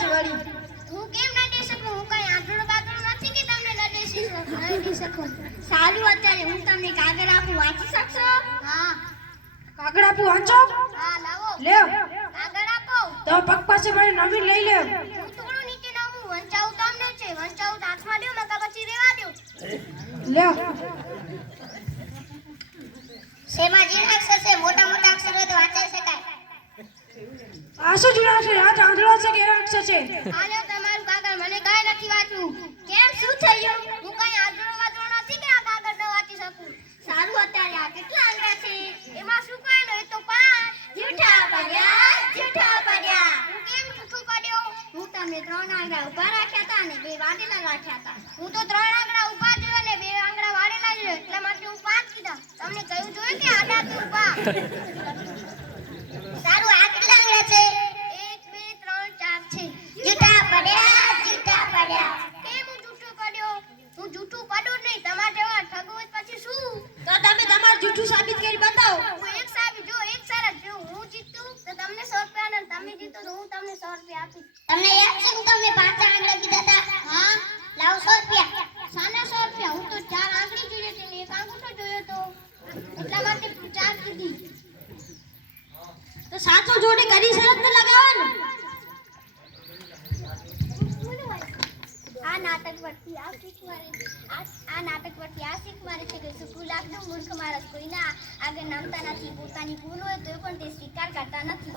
છે વળી હું કેમ ના દઈ શકું? હું કઈ આંધળો બાંધળો નથી કે તમને ના દઈ શકું. સારું અત્યારે હું તમને કાગળ આપું વાંચી શકશો હા કાગળ આપું વાંચો હા લાવો લ્યો આગળ આપો. તો પગ પાસે મારી નવીન લઈ લે હું થોડું નીચે નાખું. વંચાવું તમને છે. વંચાવું હાથમાં લ્યો નકા પછી રેવા દો. લ્યો શેમાં ઝીણા અક્ષર છે મોટા મોટા અક્ષર હોય તો વાંચી શકાય આ શું જુના છે આ આંધળો છે કે એના અક્ષર છે આ લ્યો તમારું કાગળ. મને કાંઈ નથી વાંચવું. કેમ શું થયું હું કઈ આંધળો વાંધળો નથી કે આ કાગળ ન વાંચી શકું. સારું અત્યારે આ કેટલા આંગળા છે એમાં શું કહેવાનું? એ તો 5 જૂઠા પડ્યા જૂઠા પડ્યા હું કેમ જૂઠું પડ્યો? હું તમને 3 આંગળા ઊભા રાખ્યા હતા અને 2 વાડેલા રાખ્યા હતા હું તો 3 આંગળા ઊભા જોયા ને 2 આંગળા વાળેલા જોયા. એટલા માટે હું 5 કીધા. તમને કહ્યું જોયું કે આડા કે ઊભા? સારું આ કેટલા આંગળા છે 1 2 3 4 છે. જૂઠા પડ્યા જૂઠા પડ્યા કેમ હું જૂઠું પડ્યો? હું જૂઠું પડું જ નહીં. તમારા જેવા ઠગો હોય પછી શું? તો તમે તમારું જૂઠું સાબિત કરી બતાવો હું એક સાબી જો એક શરત જો હું જીતું તો તમને 100 રૂપિયા અને તમે જીતો તો હું તમને 100 રૂપિયા આપીશ. તમને યાદ છે હું તમને 5 આંગળા કીધા હતા હા લાવો 100 રૂપિયા સાના 100 રૂપિયા? હું તો 4 આંગળી જોઈએ છે ને 1 આંગૂઠો જોયો તો. એટલા માટે 4 કીધી. તો સાચો જોડે કરી શરત ન લગાવવાનું આ નાટક પરથી આ શીખ મારે છે કે સુકુ લાગતું મૂર્ખ માણસ કોઈના આગળ નામતા નથી. પોતાની ભૂલ હોય તો પણ તે સ્વીકાર કરતા નથી.